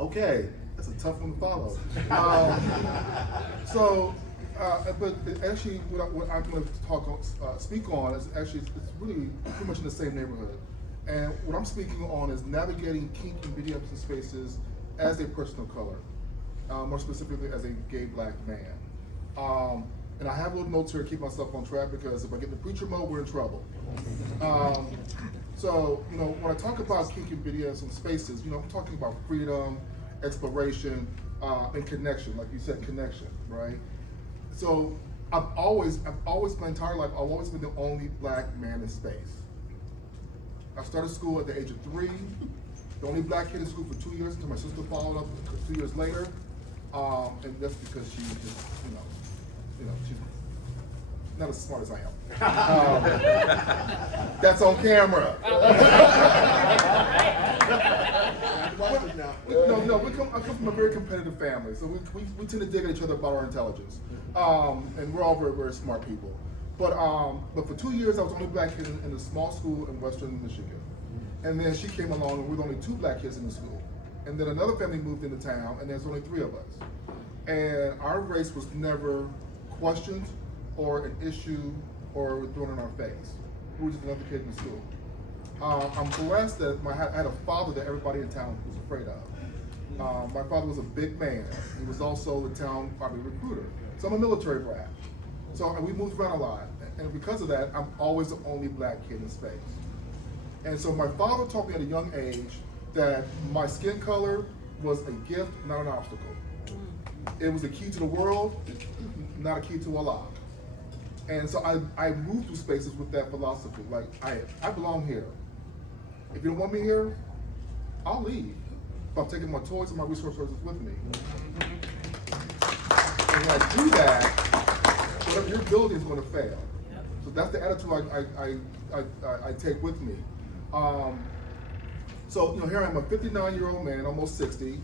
Okay, that's a tough one to follow. But actually, what I'm going to speak on is actually it's really pretty much in the same neighborhood. And what I'm speaking on is navigating kink and BDSM spaces as a person of color, more specifically as a gay black man. And I have a little notes here to keep myself on track because if I get in the preacher mode, we're in trouble. So, when I talk about kink and BDSM spaces, I'm talking about freedom, exploration, and connection, like you said, connection, right? So I've always, my entire life, I've always been the only black man in space. I started school at the age of 3, the only black kid in school for 2 years until my sister followed up 2 years later. And that's because she was just, she's not as smart as I am. That's on camera. I come from a very competitive family, so we tend to dig at each other about our intelligence. And we're all very, very smart people. But for 2 years, I was the only black kid in a small school in Western Michigan. And then she came along, and we were the only 2 black kids in the school. And then another family moved into town, and there's only 3 of us. And our race was never questioned or an issue or thrown in our face. We were just another kid in the school. I'm blessed that I had a father that everybody in town was afraid of. My father was a big man. He was also the town army recruiter. So I'm a military brat. So we moved around a lot. And because of that, I'm always the only black kid in space. And so my father taught me at a young age that my skin color was a gift, not an obstacle. It was a key to the world, not a key to Allah. And so I moved through spaces with that philosophy. Like, I belong here. If you don't want me here, I'll leave. But I'm taking my toys and my resources with me. And when I do that, whatever you're building is going to fail. So that's the attitude I take with me. So here I am, a 59-year-old man, almost 60,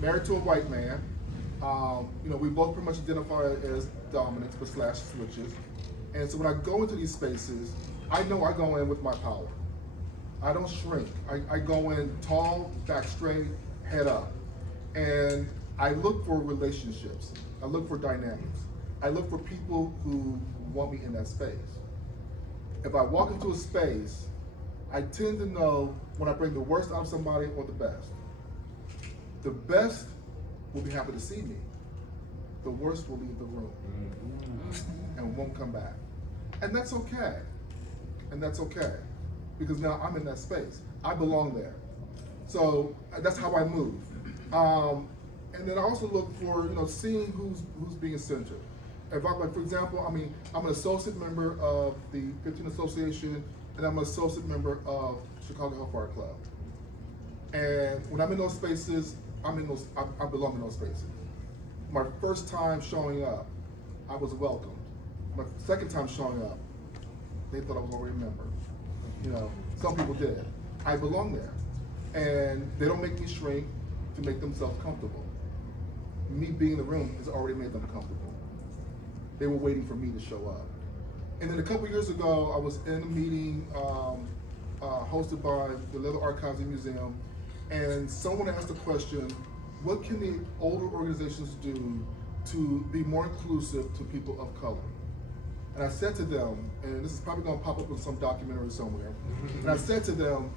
married to a white man. We both pretty much identify as dominants, but slash switches. And so when I go into these spaces, I know I go in with my power. I don't shrink. I go in tall, back straight, head up. And I look for relationships. I look for dynamics. I look for people who want me in that space. If I walk into a space, I tend to know when I bring the worst out of somebody or the best. The best will be happy to see me. The worst will leave the room and won't come back. And that's okay. And that's okay. Because now I'm in that space. I belong there. So that's how I move. And then I also look for, seeing who's being centered. If for example, I'm an associate member of the 15 Association, and I'm an associate member of Chicago Hellfire Club. And when I'm in those spaces, I belong in those spaces. My first time showing up, I was welcomed. My second time showing up, they thought I was already a member. Some people did. I belong there. And they don't make me shrink to make themselves comfortable. Me being in the room has already made them comfortable. They were waiting for me to show up. And then a couple years ago, I was in a meeting hosted by the Leather Archives and Museum, and someone asked the question, what can the older organizations do to be more inclusive to people of color? And I said to them, and this is probably gonna pop up in some documentary somewhere, and I said to them,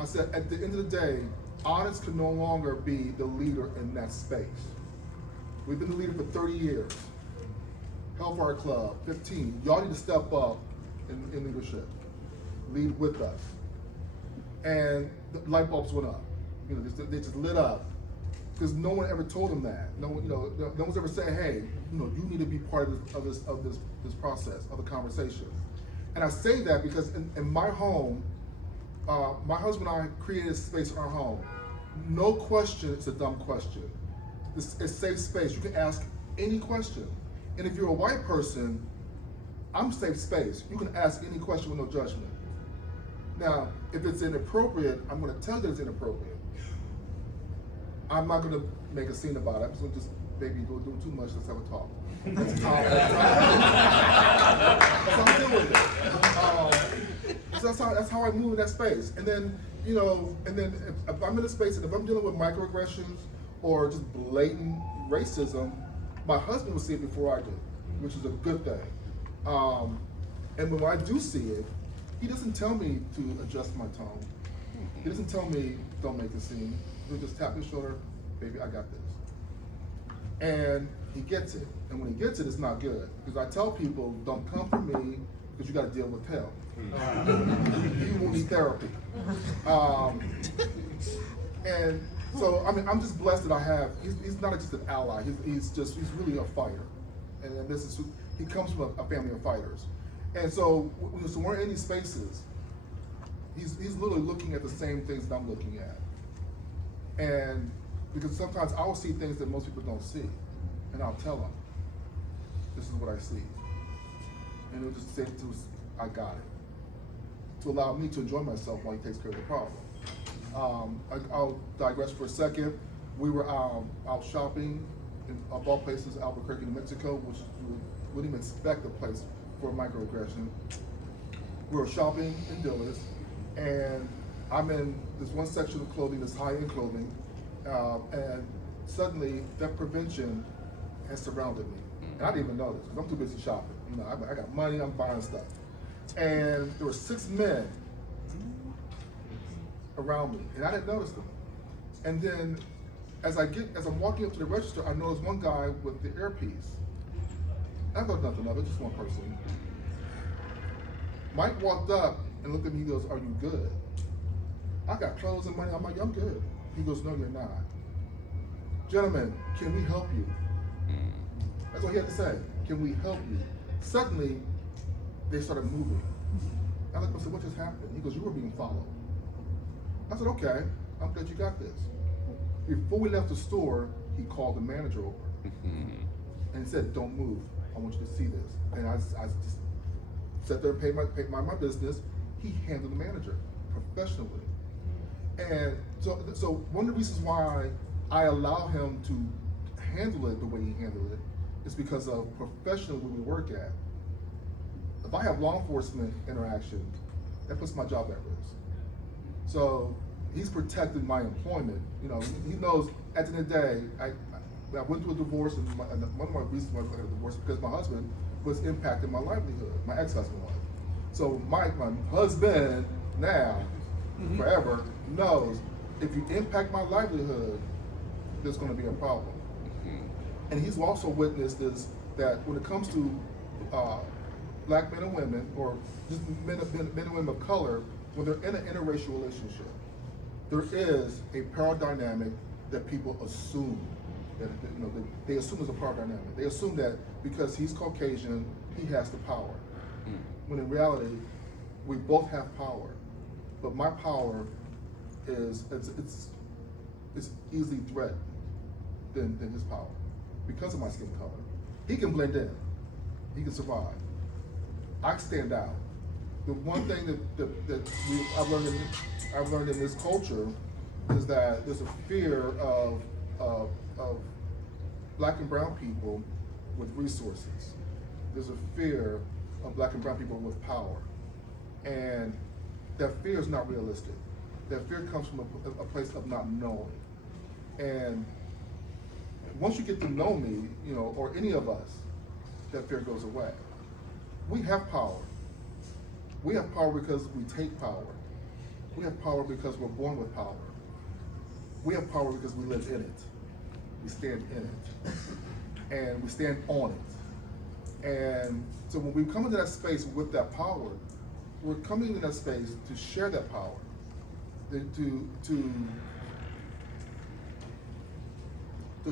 at the end of the day, Honest can no longer be the leader in that space. We've been the leader for 30 years. Hellfire Club, 15. Y'all need to step up in leadership. Lead with us. And the light bulbs went up. They just lit up. Because no one ever told them that. No one's ever said, hey, you need to be part of this process, of the conversation. And I say that because in my home, my husband and I created a space in our home. No question is a dumb question. It's a safe space. You can ask any question. And if you're a white person, I'm safe space. You can ask any question with no judgment. Now, if it's inappropriate, I'm going to tell you it's inappropriate. I'm not going to make a scene about it. I'm just going to maybe do too much. Let's have a talk. That's how I deal with it. So that's how I move in that space. And then you know, and then if I'm in a space and if I'm dealing with microaggressions or just blatant racism, my husband will see it before I do, which is a good thing. And when I do see it, he doesn't tell me to adjust my tone. He doesn't tell me, don't make a scene. He'll just tap his shoulder, baby, I got this. And he gets it. And when he gets it, it's not good. Because I tell people, don't come for me because you got to deal with hell. You will need therapy. And so, I mean, I'm just blessed that I have, he's not just an ally, he's really a fighter. And this is, he comes from a family of fighters. And so we're in these spaces, he's literally looking at the same things that I'm looking at. And because sometimes I will see things that most people don't see. And I'll tell them, this is what I see. And he'll just say to us, I got it. To allow me to enjoy myself while he takes care of the problem. I'll digress for a second. We were out shopping in, of all places, Albuquerque, New Mexico, which you wouldn't even expect a place for a microaggression. We were shopping in Dillard's, and I'm in this one section of clothing, this high-end clothing, and suddenly theft prevention has surrounded me. And I didn't even know this, because I'm too busy shopping. You know, I got money, I'm buying stuff. And there were 6 men around me, and I didn't notice them. And then, as I'm walking up to the register, I noticed one guy with the earpiece. I thought nothing of it, just one person. Mike walked up and looked at me, he goes, are you good? I got clothes and money, I'm like, I'm good. He goes, no, you're not. Gentlemen, can we help you? That's what he had to say, can we help you? Suddenly, they started moving. I looked and said, what just happened? He goes, you were being followed. I said, okay, I'm glad you got this. Before we left the store, he called the manager over and he said, don't move, I want you to see this. And I just sat there and paid my business. He handled the manager professionally. And so one of the reasons why I allow him to handle it the way he handled it is because of professionally we work at. If I have law enforcement interactions, that puts my job at risk. So he's protecting my employment. You know, he knows at the end of the day, I went through a divorce, and one of my reasons why I got a divorce is because my husband was impacting my livelihood. My ex-husband was. So my husband now, forever, knows if you impact my livelihood, there's going to be a problem. And he's also witnessed this, that when it comes to black men and women, or just men and women of color, when they're in an interracial relationship, there is a power dynamic that people assume. That, you know, they assume there's a power dynamic. They assume that because he's Caucasian, he has the power. When in reality, we both have power, but my power is easily threatened than his power because of my skin color. He can blend in, he can survive. I stand out. The one thing that I've learned in this culture is that there's a fear of black and brown people with resources. There's a fear of black and brown people with power. And that fear is not realistic. That fear comes from a place of not knowing. And once you get to know me, you know, or any of us, that fear goes away. We have power. We have power because we take power. We have power because we're born with power. We have power because we live in it. We stand in it. And we stand on it. And so when we come into that space with that power, we're coming into that space to share that power, to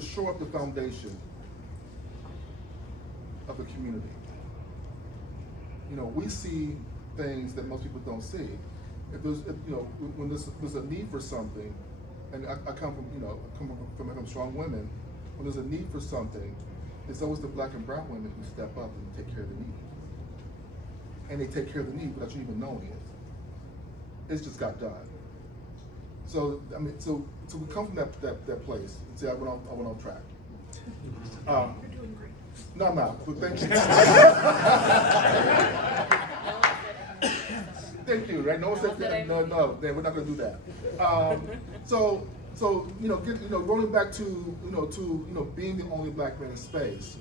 shore up the foundation of the community. You know, we see things that most people don't see. When there's a need for something, and I come from, from strong women, when there's a need for something, it's always the black and brown women who step up and take care of the need. And they take care of the need without you even knowing it. It's just got done. So I mean, so we come from that place. See, I went off track. You're doing great. No, I'm not. But thank you. Thank you. Right? No one said that. No, we're not going to do that. So rolling back to being the only black man in space.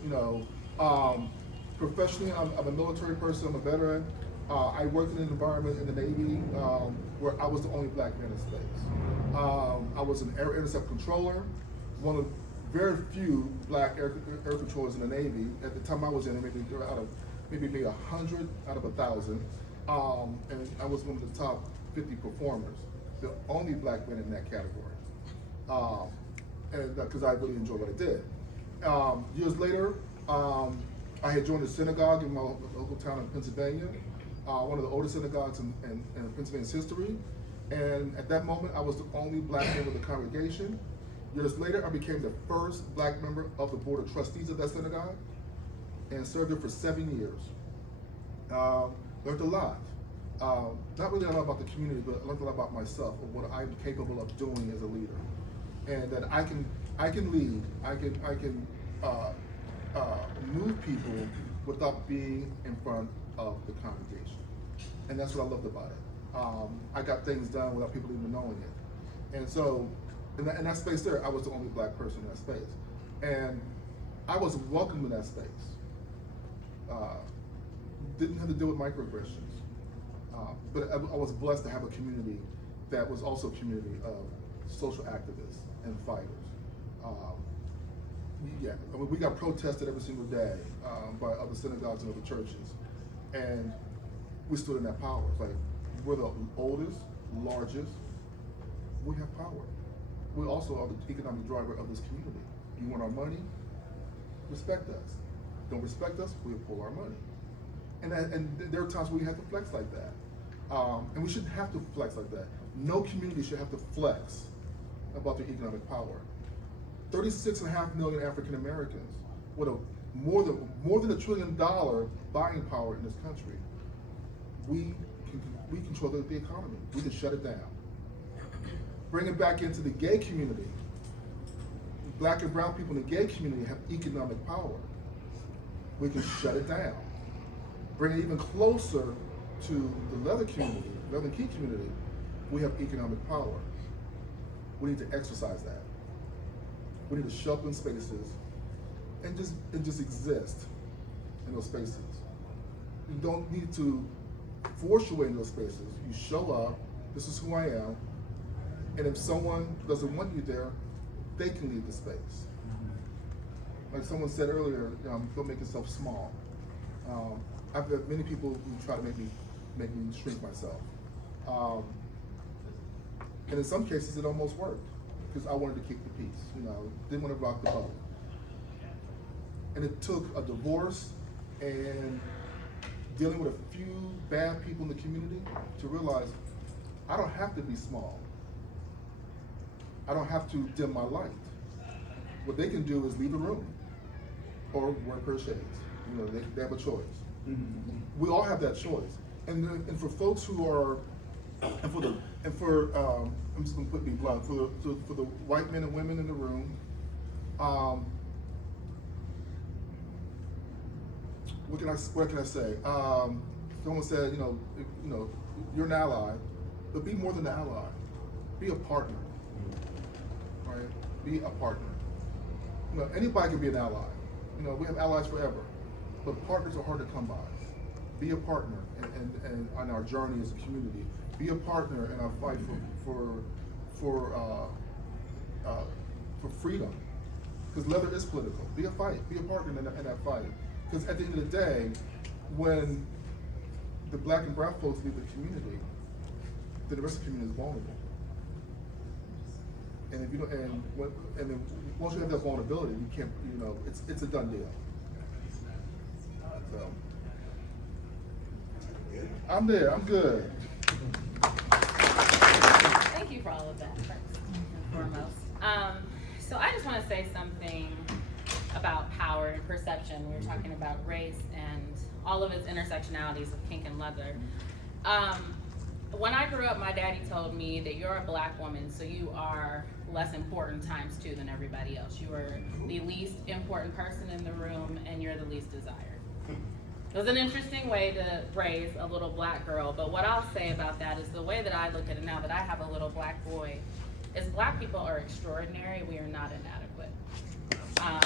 Professionally, I'm a military person. I'm a veteran. I worked in an environment in the Navy where I was the only black man in space. I was an air intercept controller, one of very few black air controllers in the Navy. At the time I was in, maybe 100 out of 1,000, and I was one of the top 50 performers, the only black man in that category, and because I really enjoyed what I did. Years later, I had joined a synagogue in my local town in Pennsylvania, one of the oldest synagogues in Pennsylvania's history, and at that moment I was the only black member of the congregation. Years later, I became the first black member of the board of trustees of that synagogue and served there for 7 years. Learned a lot. Not really a lot about the community, but I learned a lot about myself, of what I'm capable of doing as a leader. And that I can lead, I can move people without being in front of the congregation. And that's what I loved about it. I got things done without people even knowing it. And so, in that space there, I was the only black person in that space. And I was welcome in that space. Didn't have to deal with microaggressions. But I was blessed to have a community that was also a community of social activists and fighters. We got protested every single day by other synagogues and other churches. And we stood in that power. It's like, we're the oldest, largest, we have power. We also are the economic driver of this community. You want our money? Respect us. Don't respect us, we'll pull our money. And there are times where we have to flex like that. And we shouldn't have to flex like that. No community should have to flex about their economic power. 36.5 million African Americans with more than $1 trillion buying power in this country. We control the economy. We can shut it down. Bring it back into the gay community. Black and brown people in the gay community have economic power. We can shut it down. Bring it even closer to the leather community, leather and kink community. We have economic power. We need to exercise that. We need to show up in spaces and just exist in those spaces. You don't need to force your way in those spaces. You show up, this is who I am, and if someone doesn't want you there, they can leave the space. Like someone said earlier, don't make yourself small. I've had many people who try to make me shrink myself. And in some cases it almost worked, because I wanted to keep the peace, didn't want to rock the boat. And it took a divorce and dealing with a few bad people in the community to realize I don't have to be small. I don't have to dim my light. What they can do is leave the room or wear a pair of shades. They have a choice. Mm-hmm. We all have that choice. And for folks who are, I'm just gonna be blunt, for the white men and women in the room, what can I say? Someone said, you're an ally, but be more than an ally. Be a partner. Right? Be a partner. Anybody can be an ally. We have allies forever, but partners are hard to come by. Be a partner and on our journey as a community. Be a partner in our fight for freedom. Because leather is political. Be a partner in that fight. Because at the end of the day, when the black and brown folks leave the community, then the rest of the community is vulnerable. And if you don't, and then once you have that vulnerability, you can't, it's a done deal. So I'm there. I'm good. Thank you for all of that, first and foremost. So I just want to say something about power and perception. We were talking about race and all of its intersectionalities with kink and leather. When I grew up, my daddy told me that you're a black woman, so you are less important times two than everybody else. You are the least important person in the room, and you're the least desired. It was an interesting way to raise a little black girl, but what I'll say about that is the way that I look at it now that I have a little black boy is black people are extraordinary, we are not inadequate. Not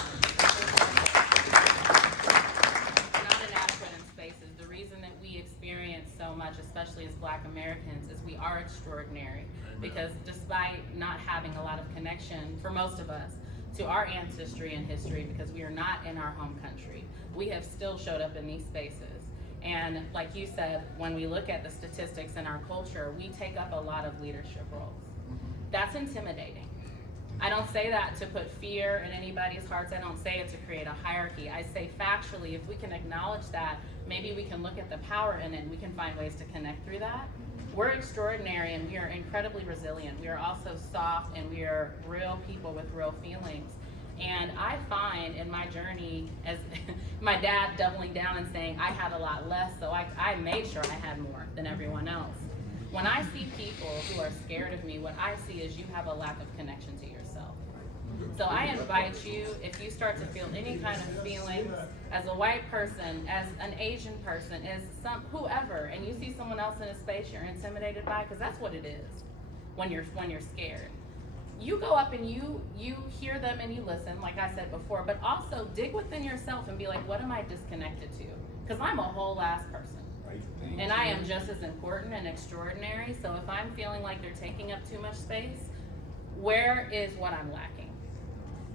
inadequate in spaces. The reason that we experience so much, especially as black Americans, is we are extraordinary. Because despite not having a lot of connection, for most of us, to our ancestry and history, because we are not in our home country, we have still showed up in these spaces. And like you said, when we look at the statistics in our culture, we take up a lot of leadership roles. That's intimidating. I don't say that to put fear in anybody's hearts. I don't say it to create a hierarchy. I say factually, if we can acknowledge that, maybe we can look at the power in it and we can find ways to connect through that. We're extraordinary and we are incredibly resilient. We are also soft and we are real people with real feelings. And I find in my journey, as my dad doubling down and saying I had a lot less, so I made sure I had more than everyone else. When I see people who are scared of me, what I see is you have a lack of connection to yourself. So I invite you, if you start to feel any kind of feelings as a white person, as an Asian person, as whoever, and you see someone else in a space you're intimidated by, because that's what it is when you're scared. You go up and you hear them and you listen, like I said before, but also dig within yourself and be like, what am I disconnected to? Because I'm a whole ass person. And I am just as important and extraordinary. So if I'm feeling like they're taking up too much space, where is what I'm lacking?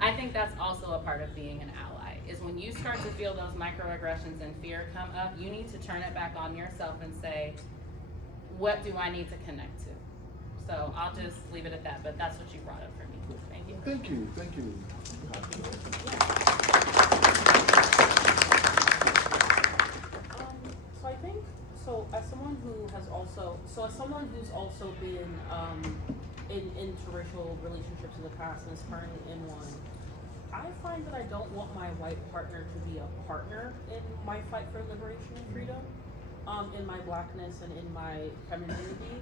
I think that's also a part of being an ally, is when you start to feel those microaggressions and fear come up, you need to turn it back on yourself and say, what do I need to connect to? So I'll just leave it at that, but that's what you brought up for me. Thank you. Thank you, thank you. So I think, as someone who's also been in interracial relationships in the past and is currently in one, I find that I don't want my white partner to be a partner in my fight for liberation and freedom, in my blackness and in my femininity.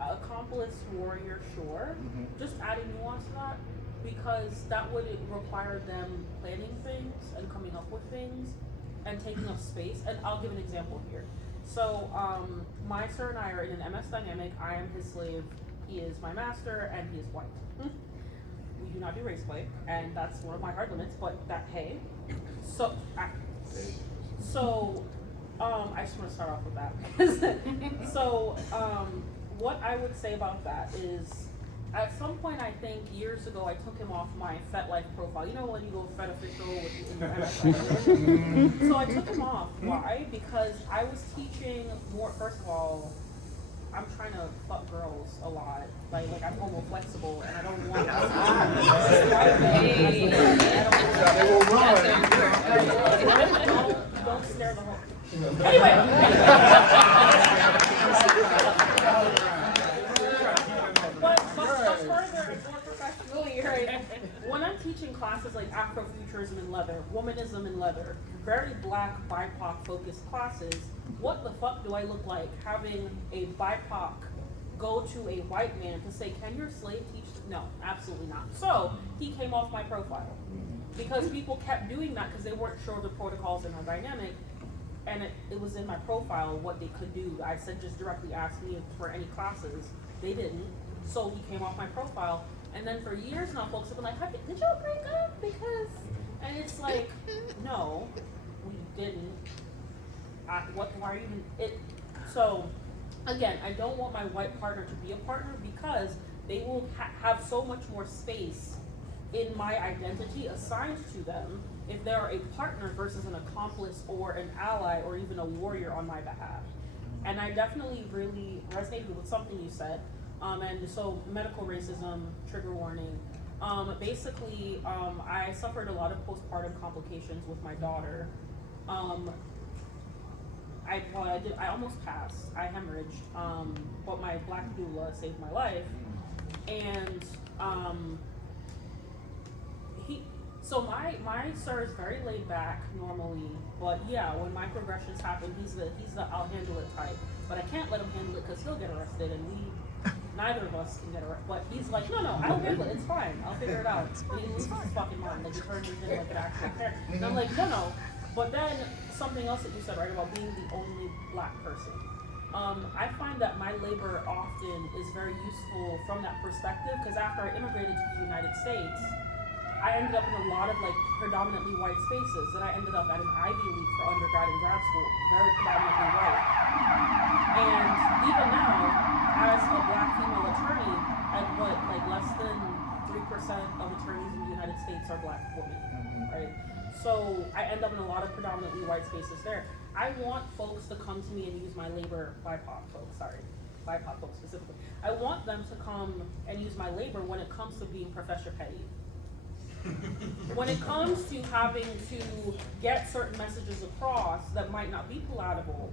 Accomplice, warrior, sure. Just adding nuance to that, because that would require them planning things and coming up with things and taking up space. And I'll give an example here. So my sir and I are in an MS dynamic. I am his slave, he is my master, and he is white. We do not do race play, and that's one of my hard limits, but that, hey. So I just want to start off with that. What I would say about that is, at some point, I think years ago, I took him off my FetLife profile. You know when you go Fet official with your MS? So I took him off. Why? Because I was teaching more. First of all, I'm trying to fuck girls a lot. Like I'm homo flexible, and I don't want. Don't stare the whole. Anyway. When I'm teaching classes like Afrofuturism in leather, womanism in leather, very black BIPOC focused classes, what the fuck do I look like having a BIPOC go to a white man to say, can your slave teach? No, absolutely not. So he came off my profile because people kept doing that because they weren't sure of the protocols in our dynamic, and it was in my profile what they could do. I said just directly ask me for any classes. They didn't, so he came off my profile. And then for years now, folks have been like, did y'all break up? And it's like, no, we didn't. Why are you even, so again, I don't want my white partner to be a partner because they will have so much more space in my identity assigned to them if they're a partner versus an accomplice or an ally or even a warrior on my behalf. And I definitely really resonated with something you said. And so medical racism, trigger warning. Basically, I suffered a lot of postpartum complications with my daughter. I almost passed. I hemorrhaged, but my black doula saved my life. And my sir is very laid back normally, but yeah, when microaggressions happen, he's the I'll handle it type. But I can't let him handle it because he'll get arrested, and neither of us can get arrested. But he's like, no, I'll handle it. It's fine. I'll figure it out. And he loses his fucking mind. Like, he turns into like an actual parent. And I'm like, no. But then something else that you said, right, about being the only black person. I find that my labor often is very useful from that perspective, because after I immigrated to the United States, I ended up in a lot of like predominantly white spaces. Then I ended up at an Ivy League for undergrad and grad school, very predominantly white. And even now, as a black female attorney, at what, like less than 3% of attorneys in the United States are black women, right? So I end up in a lot of predominantly white spaces there. I want folks to come to me and use my labor, BIPOC folks specifically. I want them to come and use my labor when it comes to being Professor Petty. When it comes to having to get certain messages across that might not be palatable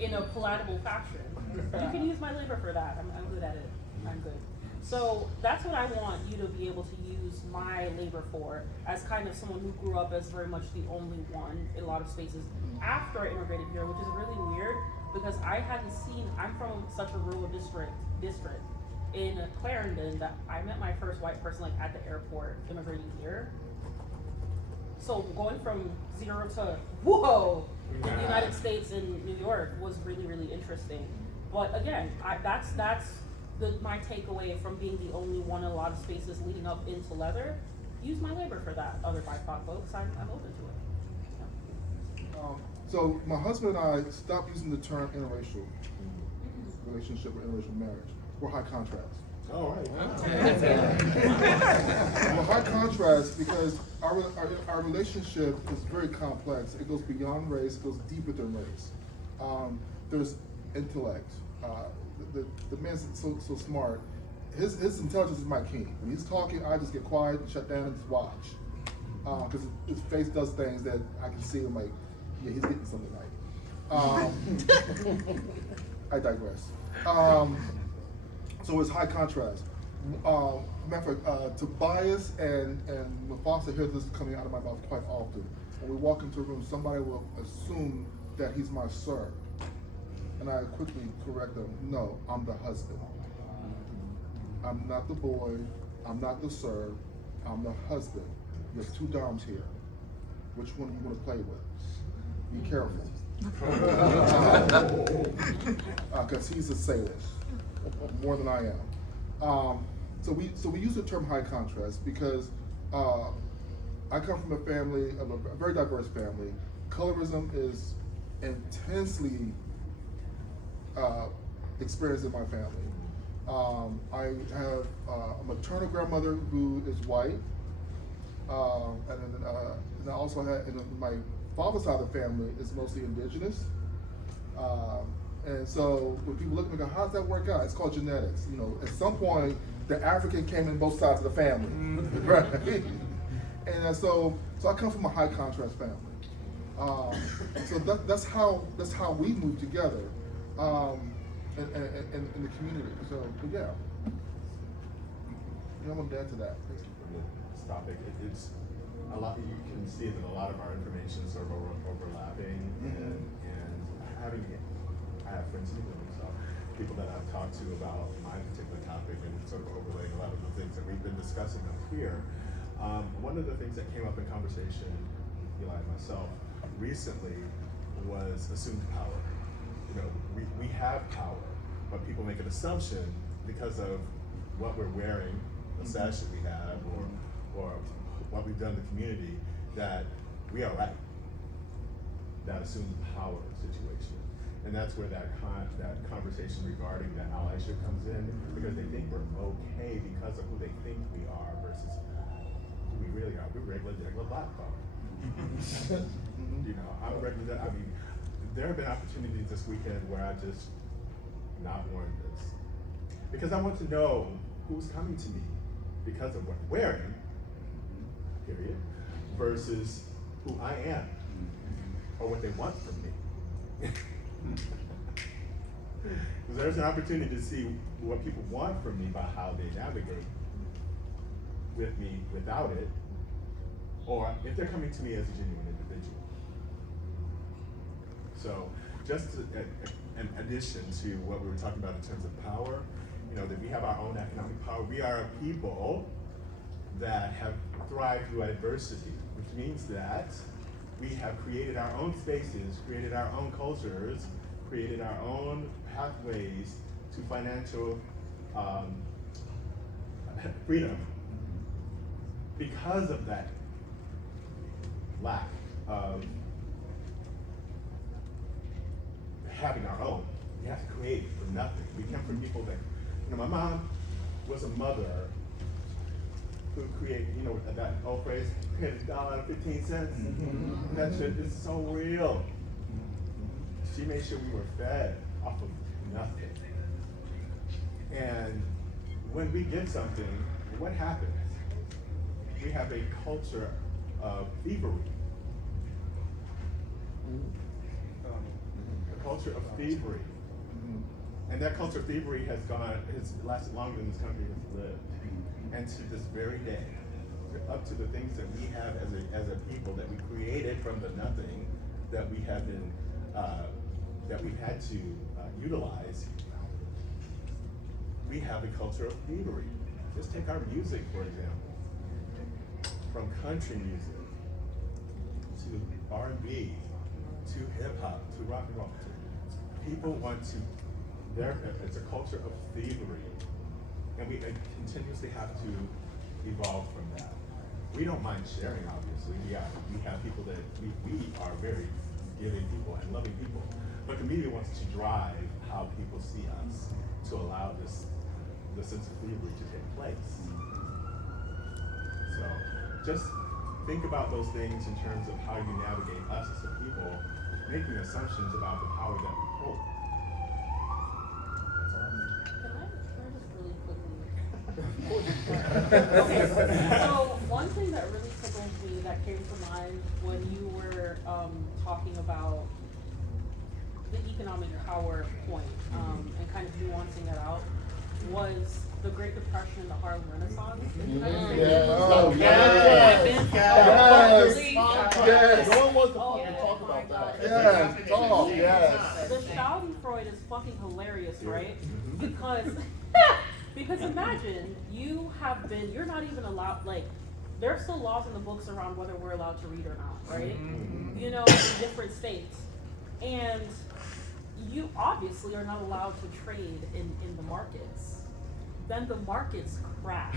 in a palatable fashion, you can use my labor for that. I'm good at it. I'm good. So that's what I want you to be able to use my labor for, as kind of someone who grew up as very much the only one in a lot of spaces after I immigrated here, which is really weird because I hadn't seen, I'm from such a rural district in Clarendon that I met my first white person like at the airport immigrating here. So going from 0 to whoa in the United States and New York was really, really interesting. But again, that's my takeaway from being the only one in a lot of spaces leading up into leather. Use my labor for that, other BIPOC folks. I'm open to it. Yeah. So my husband and I stopped using the term interracial relationship or interracial marriage. We're high contrast. Oh, right. We're high contrast because our relationship is very complex. It goes beyond race. It goes deeper than race. There's intellect. The man's so smart. His intelligence is my key. When he's talking, I just get quiet and shut down and just watch. Because his face does things that I can see. I'm like, yeah, he's getting something right. I digress. So it's high contrast. Matter of fact, Tobias and Mufasa hear this coming out of my mouth quite often. When we walk into a room, somebody will assume that he's my sir. And I quickly correct them, no, I'm the husband. I'm not the boy, I'm not the sir, I'm the husband. There's 2 doms here. Which one do you want to play with? Be careful. Because he's a sadist, more than I am. So we use the term high contrast because I come from a family, of a very diverse family. Colorism is intensely experienced in my family. I have a maternal grandmother who is white, and I also had, my father's side of the family is mostly indigenous. And so when people look at me and go, how does that work out? It's called genetics. You know, at some point, the African came in both sides of the family, right? And so I come from a high contrast family. So that's how we move together in the community. So, but yeah, I'm gonna add to that. This topic, it's a lot. You can see that a lot of our information is sort of overlapping, and I have friends in the room, so people that I've talked to about my particular topic and sort of overlaying a lot of the things that we've been discussing up here. One of the things that came up in conversation, Eli and myself, recently was assumed power. You know, we have power, but people make an assumption because of what we're wearing, the sash that we have, or what we've done in the community, that we are right. That assumed power situation. And that's where that conversation regarding the allyship comes in, because they think we're okay because of who they think we are versus who we really are. We're regular black folk. You know, I'm regular. I mean, there have been opportunities this weekend where I just not worn this because I want to know who's coming to me because of what I'm wearing, period, versus who I am or what they want from me. Because there's an opportunity to see what people want from me by how they navigate with me without it, or if they're coming to me as a genuine individual. So just an addition to what we were talking about in terms of power, you know, that we have our own economic power. We are a people that have thrived through adversity, which means that we have created our own spaces, created our own cultures, created our own pathways to financial freedom because of that lack of having our own. We have to create from nothing. We come from people that, my mom was a mother who created, that old phrase, created $1 out of 15 cents. That shit is so real. She made sure we were fed off of nothing. And when we get something, what happens? We have a culture of thievery. A culture of thievery. And that culture of thievery has lasted longer than this country has lived. And to this very day, up to the things that we have as a people that we created from the nothing, that we have been, that we've had to utilize, we have a culture of thievery. Just take our music, for example. From country music, to R&B, to hip hop, to rock and roll. People want to, it's a culture of thievery. And we continuously have to evolve from that. We don't mind sharing, obviously. We have people that we are very giving people and loving people. But the media wants to drive how people see us to allow the sense of thievery to take place. So just think about those things in terms of how you navigate us as a people, making assumptions about the power that we hold. That's all. Okay, so one thing that really tickled me that came to mind when you were talking about the economic power point and kind of nuancing that out was the Great Depression and the Harlem Renaissance. Yes. No one wants to Oh, fucking talk my about God. that. Yes. Talk, yes. The Schadenfreude is fucking hilarious, right? Because imagine you're not even allowed, like, there's still laws in the books around whether we're allowed to read or not, right? In different states. And you obviously are not allowed to trade in the markets. Then the markets crash.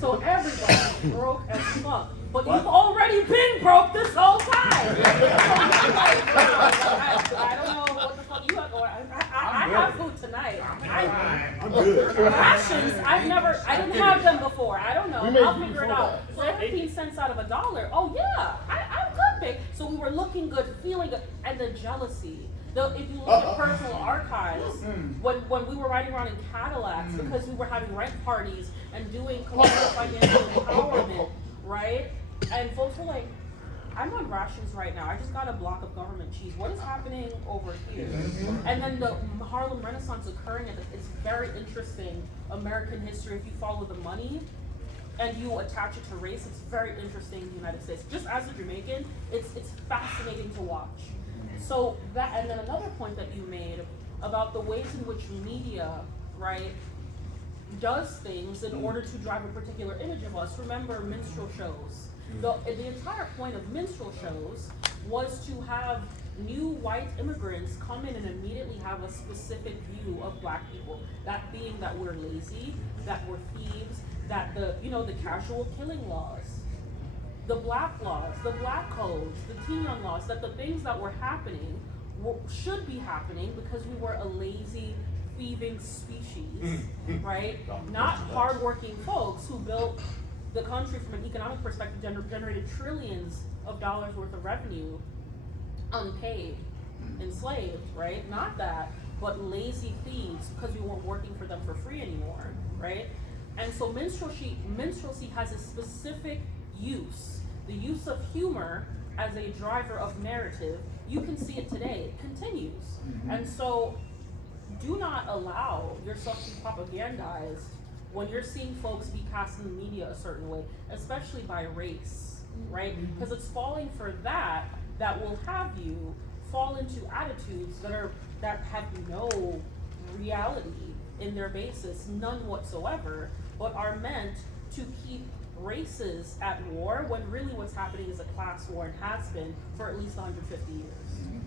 So everybody's broke as fuck. But you've already been broke this whole time. So you're like, I don't know what the fuck you got going on. I have food tonight. I'm good. Rations, I didn't have them before. I don't know. We made I'll you figure it before out. So 15 cents out of $1. Oh yeah, I'm good, big. So we were looking good, feeling good, and the jealousy. If you look at personal archives, when we were riding around in Cadillacs because we were having rent parties and doing collective financial empowerment, right? And folks were like, I'm on rations right now. I just got a block of government cheese. What is happening over here? And then the Harlem Renaissance occurring, it's very interesting American history. If you follow the money and you attach it to race, it's very interesting in the United States. Just as a Jamaican, it's fascinating to watch. So that, and then another point that you made about the ways in which media, right, does things in order to drive a particular image of us. Remember minstrel shows. The entire point of minstrel shows was to have new white immigrants come in and immediately have a specific view of black people. That being that we're lazy, that we're thieves, that the casual killing laws, the black laws, the black codes, the Teen laws, that the things that were happening should be happening because we were a lazy, thieving species, right? Not hardworking folks who built the country from an economic perspective, generated trillions of dollars worth of revenue, unpaid, enslaved, right? Not that, but lazy thieves because we weren't working for them for free anymore, right? And so minstrelsy has a specific use. The use of humor as a driver of narrative, you can see it today, it continues. And so do not allow yourself to be propagandized when you're seeing folks be cast in the media a certain way, especially by race, right? Because it's falling for that will have you fall into attitudes that have no reality in their basis, none whatsoever, but are meant to keep races at war when really what's happening is a class war and has been for at least 150 years.